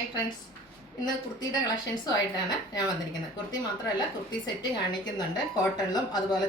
Hi friends, ഇന്ന് കുർത്തിയുടെ കളക്ഷൻസുമായിട്ടാണ് ഞാൻ വന്നിരിക്കുന്നത്. കുർത്തി മാത്രമല്ല, കുർത്തി സെറ്റ് കാണിക്കുന്നുണ്ട്. കോട്ടണിലും അതുപോലെ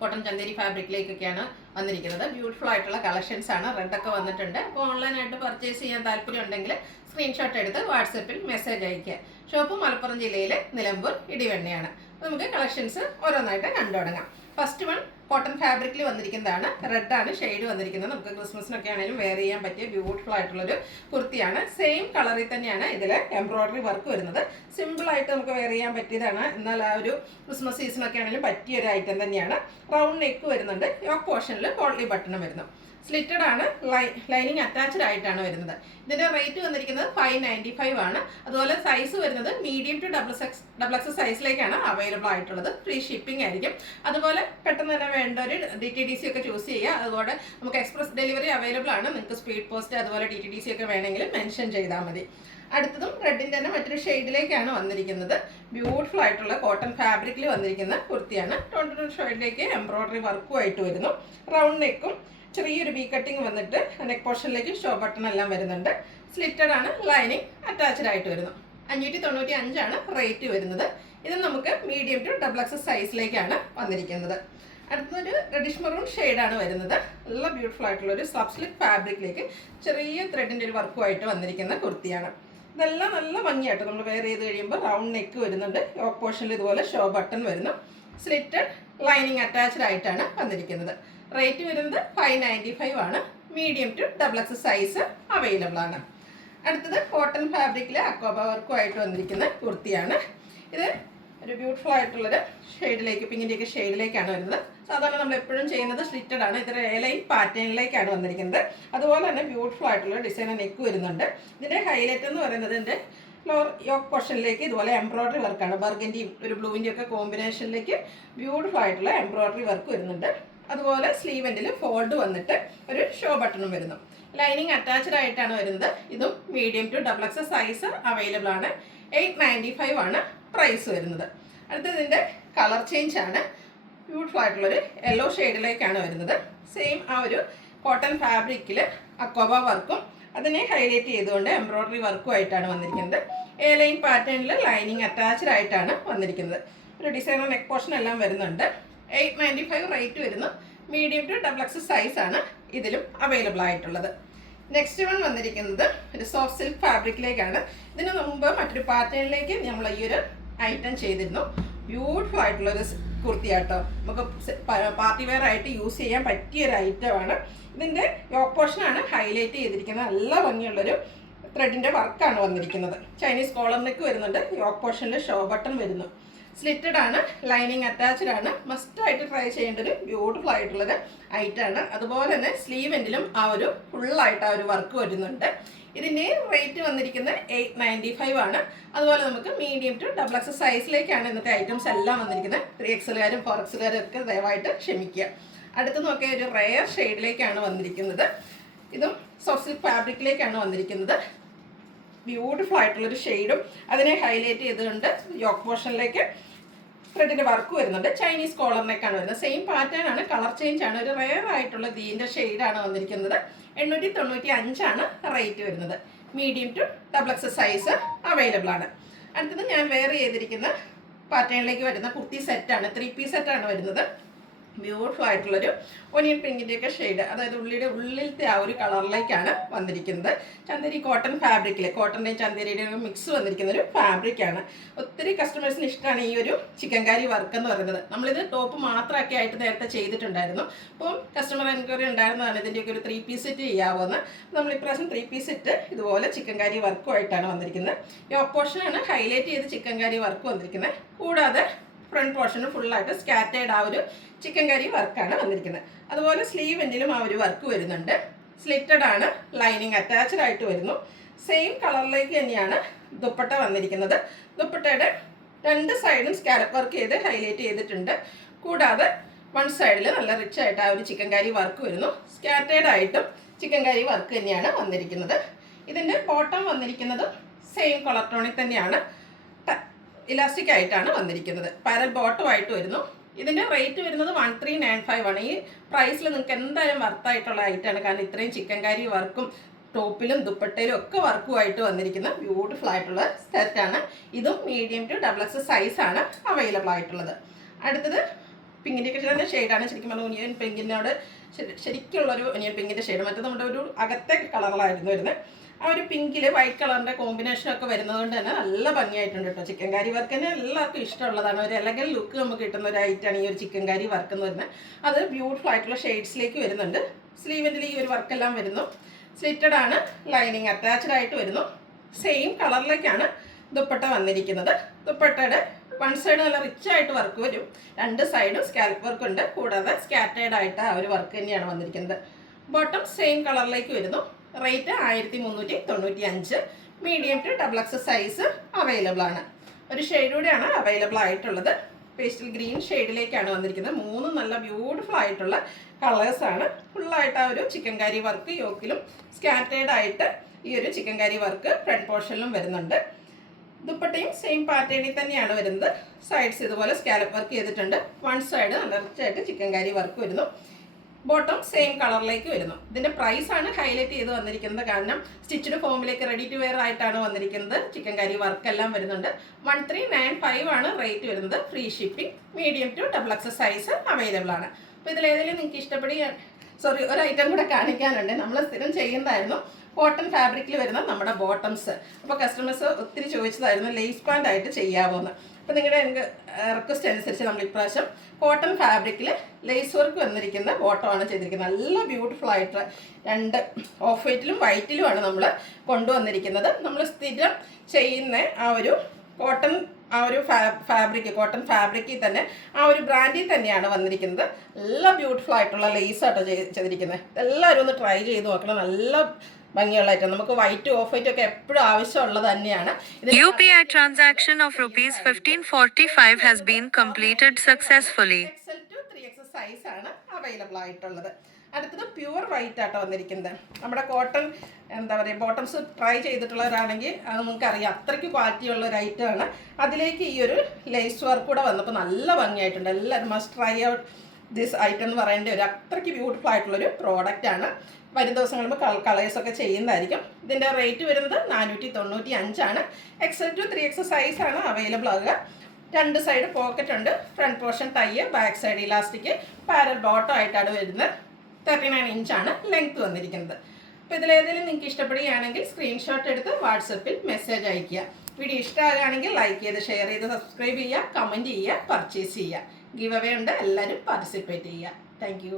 കോട്ടൺ ചന്തേരി ഫാബ്രിക്കിലേക്കൊക്കെയാണ് വന്നിരിക്കുന്നത്. ബ്യൂട്ടിഫുൾ ആയിട്ടുള്ള കളക്ഷൻസ് ആണ്. റെഡൊക്കെ വന്നിട്ടുണ്ട്. അപ്പോൾ ഓൺലൈനായിട്ട് പർച്ചേസ് ചെയ്യാൻ താല്പര്യം ഉണ്ടെങ്കിൽ സ്ക്രീൻഷോട്ട് എടുത്ത് വാട്സപ്പിൽ മെസ്സേജ് അയയ്ക്കുക. ഷോപ്പ് മലപ്പുറം ജില്ലയിലെ നിലമ്പൂർ ഇടിവെണ്ണയാണ്. നമുക്ക് കളക്ഷൻസ് ഓരോന്നായിട്ട് കണ്ടു തുടങ്ങാം. ഫസ്റ്റ് വൺ കോട്ടൺ ഫാബ്രിക്കിൽ വന്നിരിക്കുന്നതാണ്. റെഡാണ് ഷെയ്ഡ് വന്നിരിക്കുന്നത്. നമുക്ക് ക്രിസ്മസിനൊക്കെ ആണെങ്കിലും വെയർ ചെയ്യാൻ പറ്റിയ ബ്യൂട്ടിഫുൾ ആയിട്ടുള്ളൊരു കുർത്തിയാണ്. സെയിം കളറിൽ തന്നെയാണ് ഇതിൽ എംബ്രോയിഡറി വർക്ക് വരുന്നത്. സിമ്പിളായിട്ട് നമുക്ക് വെയർ ചെയ്യാൻ പറ്റിയതാണ്. എന്നാൽ ആ ഒരു ക്രിസ്മസ് സീസണൊക്കെ ആണെങ്കിലും പറ്റിയൊരു ഐറ്റം തന്നെയാണ്. റൗണ്ട് നെക്ക് വരുന്നുണ്ട്. യോക്ക് പോർഷനിൽ പോട്ട്ലി ബട്ടണും വരുന്നു. സ്ലിറ്റഡ് ആണ്. ലൈനിങ് അറ്റാച്ച്ഡ് ആയിട്ടാണ് വരുന്നത്. ഇതിന്റെ റേറ്റ് വന്നിരിക്കുന്നത് 595 ആണ്. അതുപോലെ സൈസ് വരുന്നത് മീഡിയം ടു ഡബിൾ എക്സ് സൈസിലേക്കാണ് അവൈലബിൾ ആയിട്ടുള്ളത്. ഫ്രീ ഷിപ്പിംഗ് ആയിരിക്കും. അതുപോലെ പെട്ടെന്ന് തന്നെ വേണ്ട ഒരു DTDC ഒക്കെ ചൂസ് ചെയ്യുക. അതുപോലെ നമുക്ക് എക്സ്പ്രസ് ഡെലിവറി അവൈലബിൾ ആണ്. നിങ്ങൾക്ക് സ്പീഡ് പോസ്റ്റ് അതുപോലെ DTDC ഒക്കെ വേണമെങ്കിൽ മെൻഷൻ ചെയ്താൽ മതി. അടുത്തതും റെഡിൻ്റെ തന്നെ മറ്റൊരു ഷെയ്ഡിലേക്കാണ് വന്നിരിക്കുന്നത്. ബ്യൂട്ടിഫുൾ ആയിട്ടുള്ള കോട്ടൺ ഫാബ്രിക്കിൽ വന്നിരിക്കുന്ന കുർത്തിയാണ്. 22 ഷെയ്ഡിലേക്ക് എംബ്രോയിഡറി വർക്കുമായിട്ട് വരുന്നു. റൗണ്ട് നെക്കും ചെറിയൊരു ബി കട്ടിങ് വന്നിട്ട് നെക്ക് പോർഷനിലേക്ക് ഷോ ബട്ടൺ എല്ലാം വരുന്നുണ്ട്. സ്ലിറ്റഡ് ആണ്. ലൈനിങ് അറ്റാച്ച്ഡ് ആയിട്ട് വരുന്നു. 595 ആണ് റേറ്റ് വരുന്നത്. ഇത് നമുക്ക് മീഡിയം ടു ഡബിൾ എക്സ് സൈസിലേക്കാണ് വന്നിരിക്കുന്നത്. അടുത്തൊരു റെഡിഷ് മെറൂൺ ഷെയ്ഡാണ് വരുന്നത്. നല്ല ബ്യൂട്ടിഫുൾ ആയിട്ടുള്ള ഒരു സബ് സ്ലിപ്പ് ഫാബ്രിക്കിലേക്ക് ചെറിയ ത്രെഡിൻ്റെ ഒരു വർക്കുമായിട്ട് വന്നിരിക്കുന്ന കുർത്തിയാണ്. ഇതെല്ലാം നല്ല ഭംഗിയായിട്ട് നമ്മൾ വെയർ ചെയ്ത് കഴിയുമ്പോൾ റൗണ്ട് നെക്ക് വരുന്നുണ്ട്. യോക്ക് പോർഷനിൽ ഇതുപോലെ ഷോ ബട്ടൺ വരുന്നു. സ്ലിറ്റഡ് ലൈനിങ് അറ്റാച്ച്ഡ് ആയിട്ടാണ് വന്നിരിക്കുന്നത്. റേറ്റ് വരുന്നത് 595 ആണ്. Medium to double X size available ആണ്. അടുത്തത് കോട്ടൺ ഫാബ്രിക്കിലെ അക്കോബ വർക്കുമായിട്ട് വന്നിരിക്കുന്ന കുർത്തിയാണ്. ഇത് ഒരു ബ്യൂട്ടിഫുൾ ആയിട്ടുള്ളൊരു ഷെയ്ഡിലേക്ക്, പിങ്കിൻ്റെയൊക്കെ ഷെയ്ഡിലേക്കാണ് വരുന്നത്. സാധാരണ നമ്മൾ എപ്പോഴും ചെയ്യുന്നത് സ്ലിറ്റഡ് ആണ്. ഇത് ലൈൻ പാറ്റേണിലേക്കാണ് വന്നിരിക്കുന്നത്. അതുപോലെ തന്നെ ബ്യൂട്ടിഫുൾ ആയിട്ടുള്ള ഡിസൈനർ നെക്ക് വരുന്നുണ്ട്. ഇതിൻ്റെ ഹൈലൈറ്റ് എന്ന് പറയുന്നത് ഇതിൻ്റെ ലോവർ യോക്ക് പോർഷനിലേക്ക് ഇതുപോലെ എംബ്രോയിഡറി വർക്കാണ്. ബർഗൻറ്റിയും ഒരു ബ്ലൂവിൻ്റെയും ഒക്കെ കോമ്പിനേഷനിലേക്ക് ബ്യൂട്ടിഫുൾ ആയിട്ടുള്ള എംബ്രോയിഡറി വർക്ക് വരുന്നുണ്ട്. അതുപോലെ സ്ലീവ് എൻഡിൽ ഫോൾഡ് വന്നിട്ട് ഒരു ഷോ ബട്ടണും വരുന്നു. ലൈനിങ് അറ്റാച്ച്ഡ് ആയിട്ടാണ് വരുന്നത്. ഇതും medium to double X size available ആണ്. 895 ആണ് പ്രൈസ് വരുന്നത്. അടുത്തതിൻ്റെ കളർ ചേഞ്ച് ആണ്. ബ്യൂട്ടിഫുൾ ആയിട്ടുള്ളൊരു യെല്ലോ ഷെയ്ഡിലേക്കാണ് വരുന്നത്. സെയിം ആ ഒരു കോട്ടൺ ഫാബ്രിക്കിൽ അക്കോബ വർക്കും അതിനെ ഹൈലൈറ്റ് ചെയ്തുകൊണ്ട് എംബ്രോയിഡറി വർക്കും ആയിട്ടാണ് വന്നിരിക്കുന്നത്. എ ലൈൻ പാറ്റേണിൽ ലൈനിങ് അറ്റാച്ച്ഡ് ആയിട്ടാണ് വന്നിരിക്കുന്നത്. ഒരു ഡിസൈനർ നെക്ക് പോർഷൻ എല്ലാം വരുന്നുണ്ട്. 895 റേറ്റ് വരുന്നു. Medium to double X size ആണ് ഇതിലും അവൈലബിൾ ആയിട്ടുള്ളത്. നെക്സ്റ്റ് വൺ വന്നിരിക്കുന്നത് ഒരു സോഫ്റ്റ് സിൽക്ക് ഫാബ്രിക്കിലേക്കാണ്. ഇതിന് മുമ്പ് മറ്റൊരു പാറ്റേണിലേക്ക് നമ്മൾ ഈ ഒരു ഐറ്റം ചെയ്തിരുന്നു. ബ്യൂട്ടിഫുൾ ആയിട്ടുള്ളൊരു കുർത്തിയാട്ടോ. നമുക്ക് പാർട്ടി വെയർ ആയിട്ട് യൂസ് ചെയ്യാൻ പറ്റിയൊരു ഐറ്റമാണ്. ഇതിൻ്റെ യോക്ക് പോർഷനാണ് ഹൈലൈറ്റ് ചെയ്തിരിക്കുന്നത്. നല്ല ഭംഗിയുള്ളൊരു ത്രെഡിൻ്റെ വർക്കാണ് വന്നിരിക്കുന്നത്. ചൈനീസ് കോളർ നെക്ക് വരുന്നുണ്ട്. യോക്ക് പോർഷനിൽ ഷോ ബട്ടൺ വരുന്നു. സ്ലിറ്റഡ് ആണ്. ലൈനിങ് അറ്റാച്ച്ഡ് ആണ്. മസ്റ്റായിട്ട് ട്രൈ ചെയ്യേണ്ട ഒരു ബ്യൂട്ടിഫുൾ ആയിട്ടുള്ളൊരു ഐറ്റമാണ്. അതുപോലെ തന്നെ സ്ലീവ് എൻഡിലും ആ ഒരു ഫുള്ളായിട്ട് ആ ഒരു വർക്ക് വരുന്നുണ്ട്. ഇതിൻ്റെ റേറ്റ് വന്നിരിക്കുന്നത് 895 ആണ്. അതുപോലെ നമുക്ക് മീഡിയം ടു ഡബിൾ എക്സ് സൈസിലേക്കാണ് ഇന്നത്തെ ഐറ്റംസ് എല്ലാം വന്നിരിക്കുന്നത്. 3XLകാരും 4XLകാരും ഒക്കെ ദയവായിട്ട് ക്ഷമിക്കുക. അടുത്ത് നോക്കിയ ഒരു റെയർ ഷെയ്ഡിലേക്കാണ് വന്നിരിക്കുന്നത്. ഇതും സോഫ്റ്റ് സിൽക്ക് ഫാബ്രിക്കിലേക്കാണ് വന്നിരിക്കുന്നത്. ബ്യൂട്ടിഫുൾ ആയിട്ടുള്ളൊരു ഷെയ്ഡും അതിനെ ഹൈലൈറ്റ് ചെയ്തുകൊണ്ട് യോക്ക് പോർഷനിലേക്ക് ത്രെഡിൻ്റെ വർക്ക് വരുന്നുണ്ട്. ചൈനീസ് കോളർ നെക്കാണ് വരുന്നത്. സെയിം പാറ്റേൺ ആണ്. കളർ ചേഞ്ച് ആണ്. ഒരു റെയർ ആയിട്ടുള്ള ഗ്രീൻ്റെ ഷെയ്ഡാണ് വന്നിരിക്കുന്നത്. 895 ആണ് റേറ്റ് വരുന്നത്. Medium to double X size available ആണ്. അടുത്തത് ഞാൻ വെയർ ചെയ്തിരിക്കുന്ന പാറ്റേണിലേക്ക് വരുന്ന കുർത്തി സെറ്റാണ്. 3 പീസ് സെറ്റാണ് വരുന്നത്. ബ്യൂട്ടിഫുൾ ആയിട്ടുള്ളൊരു ഒനിയൻ പിങ്കിൻ്റെയൊക്കെ ഷെയ്ഡ്, അതായത് ഉള്ളിലത്തെ ആ ഒരു കളറിലേക്കാണ് വന്നിരിക്കുന്നത്. ചന്തേരി കോട്ടൺ ഫാബ്രിക്കിൽ കോട്ടൻ്റെയും ചന്തേരിയുടെയും മിക്സ് വന്നിരിക്കുന്ന ഒരു ഫാബ്രിക്കാണ്. ഒത്തിരി കസ്റ്റമേഴ്സിന് ഇഷ്ടമാണ് ഈ ഒരു ചിക്കൻകാരി വർക്ക് എന്ന് പറയുന്നത്. നമ്മളിത് ടോപ്പ് മാത്രമൊക്കെ ആയിട്ട് നേരത്തെ ചെയ്തിട്ടുണ്ടായിരുന്നു. അപ്പം കസ്റ്റമർ എൻക്വയറി ഉണ്ടായിരുന്നതാണ് ഇതിൻ്റെയൊക്കെ ഒരു 3 പീസ് സെറ്റ് ചെയ്യാവുന്ന. നമ്മൾ ഇപ്രാവശ്യം 3 പീസ് സെറ്റ് ഇതുപോലെ ചിക്കൻകാരി വർക്കുമായിട്ടാണ് വന്നിരിക്കുന്നത്. യോക്ക് പോർഷനാണ് ഹൈലൈറ്റ് ചെയ്ത് ചിക്കൻകാരി വർക്ക് വന്നിരിക്കുന്നത്. കൂടാതെ ഫ്രണ്ട് പോർഷന് ഫുള്ളായിട്ട് സ്കാറ്റേഡ് ആ ഒരു ചിക്കൻകാരി വർക്കാണ് വന്നിരിക്കുന്നത്. അതുപോലെ സ്ലീവ് എൻഡിലും ആ ഒരു വർക്ക് വരുന്നുണ്ട്. സ്ലിറ്റഡ് ആണ്. ലൈനിങ് അറ്റാച്ച്ഡ് ആയിട്ട് വരുന്നു. സെയിം കളറിലേക്ക് തന്നെയാണ് ദുപ്പട്ട വന്നിരിക്കുന്നത്. ദുപ്പട്ടയുടെ 2 സൈഡും സ്കാലപ്പ് വർക്ക് ചെയ്ത് ഹൈലൈറ്റ് ചെയ്തിട്ടുണ്ട്. കൂടാതെ 1 സൈഡിൽ നല്ല റിച്ച് ആയിട്ട് ആ ഒരു ചിക്കൻകാരി വർക്ക് വരുന്നു. സ്കാറ്റേഡ് ആയിട്ടും ചിക്കൻകാരി വർക്ക് തന്നെയാണ് വന്നിരിക്കുന്നത്. ഇതിൻ്റെ ബോട്ടം വന്നിരിക്കുന്നത് സെയിം കളർ ടോണിൽ തന്നെയാണ്. ഇലാസ്റ്റിക് ആയിട്ടാണ് വന്നിരിക്കുന്നത്. പാരൽ ബോട്ടം ആയിട്ട് വരുന്നു. ഇതിൻ്റെ റേറ്റ് വരുന്നത് 1395 ആണ്. ഈ പ്രൈസിൽ നിങ്ങൾക്ക് എന്തായാലും വർത്തായിട്ടുള്ള ഐറ്റമാണ്. കാരണം ഇത്രയും ചിക്കൻകാരി വർക്കും ടോപ്പിലും ദുപ്പട്ടയിലും ഒക്കെ വർക്കുമായിട്ട് വന്നിരിക്കുന്ന ബ്യൂട്ടിഫുൾ ആയിട്ടുള്ള സെറ്റാണ്. ഇതും മീഡിയം ടു XXL സൈസാണ് അവൈലബിൾ ആയിട്ടുള്ളത്. അടുത്തത് പിങ്കിൻ്റെ ഒക്കെ തന്നെ ഷെയ്ഡാണ്. ശരിക്കും പറഞ്ഞാൽ ഒനിയൻ പിങ്കിനോട് ശരിക്കുള്ളൊരു ഒനിയൻ പിങ്കിൻ്റെ ഷെയ്ഡ്. മറ്റേ നമ്മുടെ ഒരു അകത്തെ കളറിലായിരുന്നു വരുന്നത്. ആ ഒരു പിങ്കിൽ വൈറ്റ് കളറിൻ്റെ കോമ്പിനേഷനൊക്കെ വരുന്നതുകൊണ്ട് തന്നെ നല്ല ഭംഗിയായിട്ടുണ്ട് കേട്ടോ. ചിക്കൻ കാരി വർക്ക് തന്നെ എല്ലാവർക്കും ഇഷ്ടമുള്ളതാണ്. ഒരു എലഗൻ ലുക്ക് നമുക്ക് കിട്ടുന്ന ഒരു ഐറ്റാണ് ഈ ഒരു ചിക്കൻ കാരി വർക്ക് എന്ന് വരുന്നത്. അത് ബ്യൂട്ടിഫുൾ ആയിട്ടുള്ള ഷെയ്ഡ്സിലേക്ക് വരുന്നുണ്ട്. സ്ലീവിൻ്റെ ഈ ഒരു വർക്കെല്ലാം വരുന്നു. സ്ലിറ്റഡ് ആണ്, ലൈനിങ് അറ്റാച്ച്ഡ് ആയിട്ട് വരുന്നു. സെയിം കളറിലേക്കാണ് ദുപ്പട്ട വന്നിരിക്കുന്നത്. ദുപ്പട്ടയുടെ വൺ സൈഡ് നല്ല റിച്ച് ആയിട്ട് വർക്ക് വരും, രണ്ട് സൈഡും സ്കാൽപ്പ് വർക്ക് ഉണ്ട്. കൂടാതെ സ്കാറ്റേഡ് ആയിട്ട് ആ ഒരു വർക്ക് തന്നെയാണ് വന്നിരിക്കുന്നത്. ബോട്ടം സെയിം കളറിലേക്ക് വരുന്നു. Rate 1395. Medium to XXL size available ആണ്. ഒരു ഷെയ്ഡ് കൂടെയാണ് അവൈലബിൾ ആയിട്ടുള്ളത്. പേസ്റ്റൽ ഗ്രീൻ ഷെയ്ഡിലേക്കാണ് വന്നിരിക്കുന്നത്. 3 നല്ല ബ്യൂട്ടിഫുൾ ആയിട്ടുള്ള കളേഴ്സാണ്. ഫുള്ളായിട്ട് ആ ഒരു ചിക്കൻ കാരി വർക്ക് യോക്കിലും സ്കാറ്റേഡ് ആയിട്ട് ഈ ഒരു ചിക്കൻ കാരി വർക്ക് ഫ്രണ്ട് പോർഷനിലും വരുന്നുണ്ട്. ദുപ്പട്ടയും സെയിം പാറ്റേണിൽ തന്നെയാണ് വരുന്നത്. സൈഡ്സ് ഇതുപോലെ സ്കാലപ്പ് വർക്ക് ചെയ്തിട്ടുണ്ട്. വൺ സൈഡ് നല്ല റിച്ചായിട്ട് ചിക്കൻ കാരി വർക്ക് വരുന്നു. ബോട്ടം സെയിം കളറിലേക്ക് വരുന്നു. ഇതിൻ്റെ പ്രൈസാണ് ഹൈലൈറ്റ് ചെയ്ത് വന്നിരിക്കുന്നത്. കാരണം സ്റ്റിച്ച്ഡ് ഫോമിലേക്ക് റെഡി ടു വെയർ ആയിട്ടാണ് വന്നിരിക്കുന്നത്. ചിക്കൻ കാരി വർക്കെല്ലാം വരുന്നുണ്ട്. 1395 ആണ് റേറ്റ് വരുന്നത്. Free shipping. Medium to XXL size available ആണ്. അപ്പോൾ ഇതിലേതെങ്കിലും നിങ്ങൾക്ക് ഇഷ്ടപ്പെടുക ഒരു ഐറ്റം കൂടെ കാണിക്കാനുണ്ട്. നമ്മൾ സ്ഥിരം ചെയ്യുന്നതായിരുന്നു കോട്ടൺ ഫാബ്രിക്കിൽ വരുന്ന നമ്മുടെ ബോട്ടംസ്. അപ്പോൾ കസ്റ്റമേഴ്സ് ഒത്തിരി ചോദിച്ചതായിരുന്നു ലേസ് പാൻ്റ് ആയിട്ട് ചെയ്യാമോ എന്ന്. അപ്പോൾ നിങ്ങളുടെ എനിക്ക് റിക്വസ്റ്റ് അനുസരിച്ച് നമ്മൾ ഇപ്രാവശ്യം കോട്ടൺ ഫാബ്രിക്കിൽ ലേസ് വർക്ക് വന്നിരിക്കുന്ന ബോട്ടമാണ് ചെയ്തിരിക്കുന്നത്. നല്ല ബ്യൂട്ടിഫുൾ ആയിട്ട് രണ്ട് ഓഫ് വൈറ്റിലും വൈറ്റിലുമാണ് നമ്മൾ കൊണ്ടുവന്നിരിക്കുന്നത്. നമ്മൾ സ്ഥിരം ചെയ്യുന്ന ആ ഒരു കോട്ടൺ ആ ഒരു കോട്ടൺ ഫാബ്രിക്കിൽ തന്നെ ആ ഒരു ബ്രാൻഡിൽ തന്നെയാണ് വന്നിരിക്കുന്നത്. നല്ല ബ്യൂട്ടിഫുൾ ആയിട്ടുള്ള ലേസ് ആട്ടോ ചെയ്തിരിക്കുന്നത്. എല്ലാവരും ഒന്ന് ട്രൈ ചെയ്ത് നോക്കണം. നല്ല ഭംഗിയുള്ളതായിട്ട് നമുക്ക് വൈറ്റ് ഓഫ് വൈറ്റ് ഒക്കെ എപ്പോഴും ആവശ്യമുള്ളത് തന്നെയാണ്. UPI transaction of ₹1545 has been completed successfully. XL to 3XL size ആണ് അവൈലബിൾ ആയിട്ടുള്ളത്. അടുത്തത് പ്യുവർ വൈറ്റ് ആട്ടോ വന്നിരിക്കുന്നത്. നമ്മുടെ കോട്ടൺ എന്താ പറയുക ബോട്ടംസ് ട്രൈ ചെയ്തിട്ടുള്ളവരാണെങ്കിൽ അത് നിങ്ങൾക്കറിയാം അത്രയ്ക്ക് ക്വാളിറ്റി ഉള്ള ഒരു ഐറ്റമാണ്. അതിലേക്ക് ഈ ഒരു ലേസ് വർക്ക് കൂടെ വന്നപ്പോൾ നല്ല ഭംഗിയായിട്ടുണ്ട്. എല്ലാവരും must try out this item എന്ന് പറയേണ്ട ഒരു അത്രയ്ക്ക് ബ്യൂട്ടിഫുൾ ആയിട്ടുള്ളൊരു പ്രോഡക്റ്റാണ്. വരും ദിവസങ്ങളിൽ കളേഴ്സൊക്കെ ചെയ്യുന്നതായിരിക്കും. ഇതിൻ്റെ റേറ്റ് വരുന്നത് 495 ആണ്. XL to 3XL സൈസാണ് അവൈലബിൾ ആകുക. രണ്ട് സൈഡ് പോക്കറ്റ് ഉണ്ട്. Front portion tie, back side elastic, parallel bottom ആയിട്ടാണ് വരുന്നത്. 39 ഇഞ്ചാണ് ലെങ്ത് വന്നിരിക്കുന്നത്. അപ്പോൾ ഇതിലേതെങ്കിലും നിങ്ങൾക്ക് ഇഷ്ടപ്പെടുകയാണെങ്കിൽ സ്ക്രീൻഷോട്ട് എടുത്ത് വാട്സപ്പിൽ മെസ്സേജ് അയയ്ക്കുക. വീഡിയോ ഇഷ്ടമാകുകയാണെങ്കിൽ ലൈക്ക് ചെയ്ത് ഷെയർ ചെയ്ത് സബ്സ്ക്രൈബ് ചെയ്യുക, കമൻറ്റ് ചെയ്യുക, പർച്ചേസ് ചെയ്യുക. ഗിവ് അവേ ഉണ്ട്, എല്ലാവരും പാർട്ടിസിപ്പേറ്റ് ചെയ്യുക. താങ്ക്